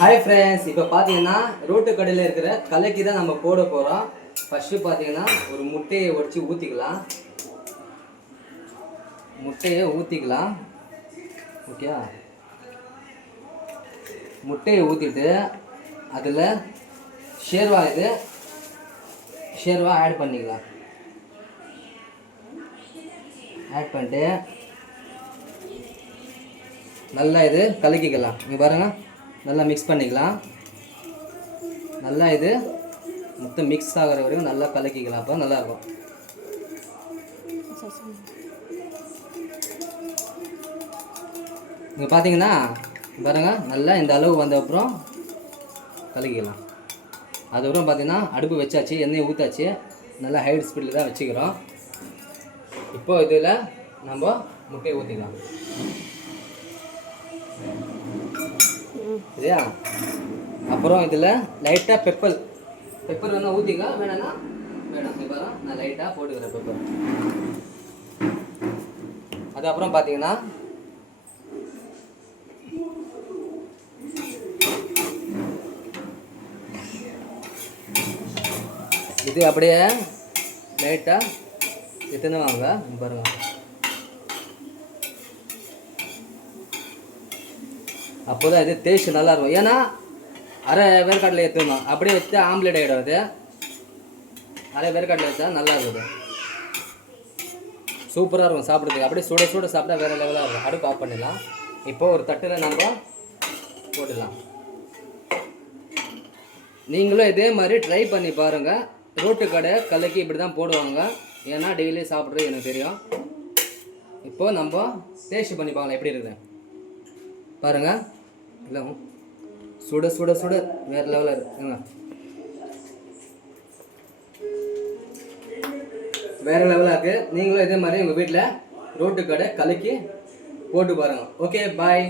Hi friends, இப்போ பார்த்தீங்கன்னா road கடையில் இருக்கிற கலக்கி தான் நம்ம போட போகிறோம். ஃபஸ்ட்டு பார்த்தீங்கன்னா ஒரு முட்டையை உடச்சி ஊற்றிக்கலாம். ஓகே, முட்டையை ஊற்றிட்டு அதில் ஷேர்வா ஆட் பண்ணிக்கலாம். ஆட் பண்ணிட்டு நல்லா இது கலக்கிக்கலாம். இங்கே பாருங்கள், நல்லா மிக்ஸ் பண்ணிக்கலாம். நல்லா இது மொத்தம் மிக்ஸ் ஆகிற வரையும் நல்லா கலக்கிக்கலாம். அப்போ நல்லாயிருக்கும். இங்கே பார்த்தீங்கன்னா பாருங்கள், நல்லா இந்த அளவு வந்த அப்புறம் கலக்கிக்கலாம். அதுக்கப்புறம் பார்த்தீங்கன்னா அடுப்பு வச்சாச்சு, எண்ணெயை ஊற்றாச்சு. நல்லா ஹை ஸ்பீடில் தான் வச்சுக்கிறோம். இப்போது இதில் நம்ம முட்டையை ஊற்றிக்கலாம். சரியா? அப்புறம் இதில் லைட்டாக பெப்பர் வேணால் ஊற்றிக்கலாம், வேணாம். இப்போ நான் லைட்டாக போட்டுக்கிறேன் பெப்பர். அதுக்கப்புறம் பார்த்தீங்கன்னா இது அப்படியே லைட்டாக எத்தனை வாங்க பாருங்கள். அப்போ தான் இது டேஸ்ட் நல்லாயிருக்கும். ஏன்னா அரை வேர்க்கடலை ஏற்றணும், அப்படியே வச்சு ஆம்லேட் ஆகிடும். அது அரை வேர்க்கடலை வச்சா நல்லா இருக்குது, சூப்பராக இருக்கும் சாப்பிட்றதுக்கு. அப்படியே சுட சாப்பிட்டா வேறு லெவலாக இருக்கும். அடுப்பு ஆஃப் பண்ணிடலாம். இப்போது ஒரு தட்டில் நம்ம போட்டுடலாம். நீங்களும் இதே மாதிரி ட்ரை பண்ணி பாருங்கள். ரோட்டு கடை கலக்கி இப்படி தான் போடுவாங்க. ஏன்னா டெய்லி சாப்பிட்றது எனக்கு தெரியும். இப்போது நம்ம டேஸ்ட் பண்ணி பார்க்கலாம் எப்படி இருக்குது பாருங்கள். இல்லை சுட வேறு லெவலில் இருக்குங்க, வேறு லெவலாக இருக்குது. நீங்களும் இதே மாதிரி உங்கள் வீட்டில் ரோட்டு கடை கலக்கி போட்டு பாருங்கள். ஓகே, பாய்.